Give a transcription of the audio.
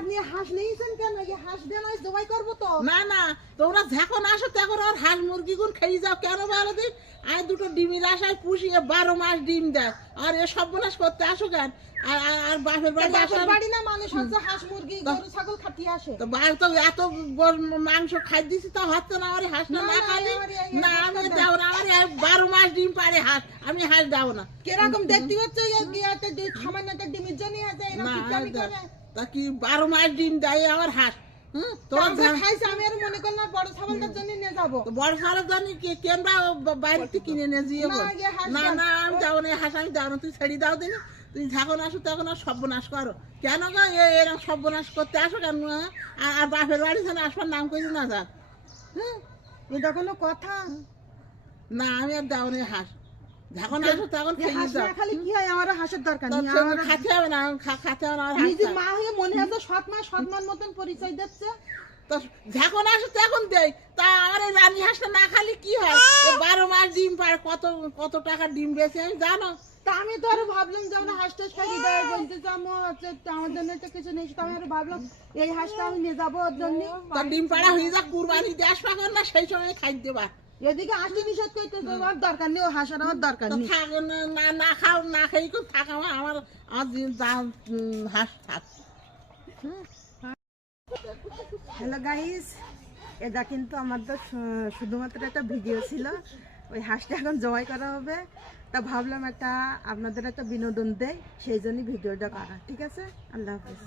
আপনি হাঁস নিয়েছেন কেন? এই হাঁস দিয়ে নয় জবাই করবো তো। না না, তোমরা যখন আসো তখন আর হাঁস মুরগি গুন খেয়ে যাও কেন বলো দিন? আর দুটো ডিমের আশায় পুষিয়ে 12 মাস ডিম দেয়, আর এ সর্বনাশ করতে আসো কেন? আর বাপের বাড়ি বাপের আসার বাড়ি না, মানুষ হচ্ছে হাঁস মুরগি গরু ছাগল খাটিয়ে আসে। তো বাইরে তো এত মাংস খাই দিছি তো হচ্ছে না, আমার হাঁসটা না খালি না আমি দেবো না, আমার 12 মাস ডিম পারে হাঁস, আমি হাঁস দেবো না। কিরকম দেখতে হচ্ছে সামান্য একটা ডিমের জন্য আছে না এরকম কিপটামি করে। তা কি 12 মাস ডিম দেয় আমার হাঁস? আমরা খাইছি, আমি আর মনে করলাম বড় ছাগলটার জন্য নিয়ে যাবো। বড় সালের জন্য কেনবা বাইরে থেকে কিনে নিয়ে দিয়ে না, ইয়ে হাঁস না দাও। না আমি যাবো না, হাঁস আমি যাবো না, তুই ছেড়ে দাও দিন। তুই যখন আসো তখন আর সর্বনাশ করো কেন গো? এরকম সর্বনাশ করতে আসো কেন? আর বাপের বাড়ি যেন আসবার নাম করেছি না যাক। এটা কোনো কথা? না আমি আর যাবো না হাঁস, যখন আসো তখন খেয়ে হাঁস যাও। না খালি কি হয়? আমার হাঁসের দরকার নেই। আমার খাতে হবে না, খাতে হবে না আমার হাঁস নিজের খাও। মা হয়ে মনে আছে সৎমার মতন পরিচয় দিচ্ছে। তো যখন আসো তখন দেই, তা আমার এই রানী হাঁসটা না খালি কি হয়? 12 মাস ডিম পারে, কত কত টাকা ডিম বেশি আমি জানো? তা আমি তো আরো ভাবলাম যে আমরা হাঁসটা সারি দেয় বলতে চামো হচ্ছে আমার জন্য তো কিছু নেই, তো আমি আরো ভাবলাম এই হাঁসটা আমি নিয়ে যাবো ওর জন্য। তা ডিম পাড়া হয়ে যাক, কুরবানি দিয়ে আসবা কর না, সেই সময় খাই দেবা। এদিকে আসতে নিষেধ করতে তো আমার দরকার নেই, ও হাঁস আর আমার দরকার তা নেই। থাক না, না খাও না খাই খুব থাক, আমার আমার আমার হাঁস থাক। হ্যালো গাইস, এটা কিন্তু আমাদের শুধুমাত্র একটা ভিডিও ছিল। ওই হাঁসটা এখন জবাই করা হবে, তা ভাবলাম একটা আপনাদের একটা বিনোদন দেয়, সেই জন্যই ভিডিওটা করা। ঠিক আছে, আল্লাহ হাফেজ।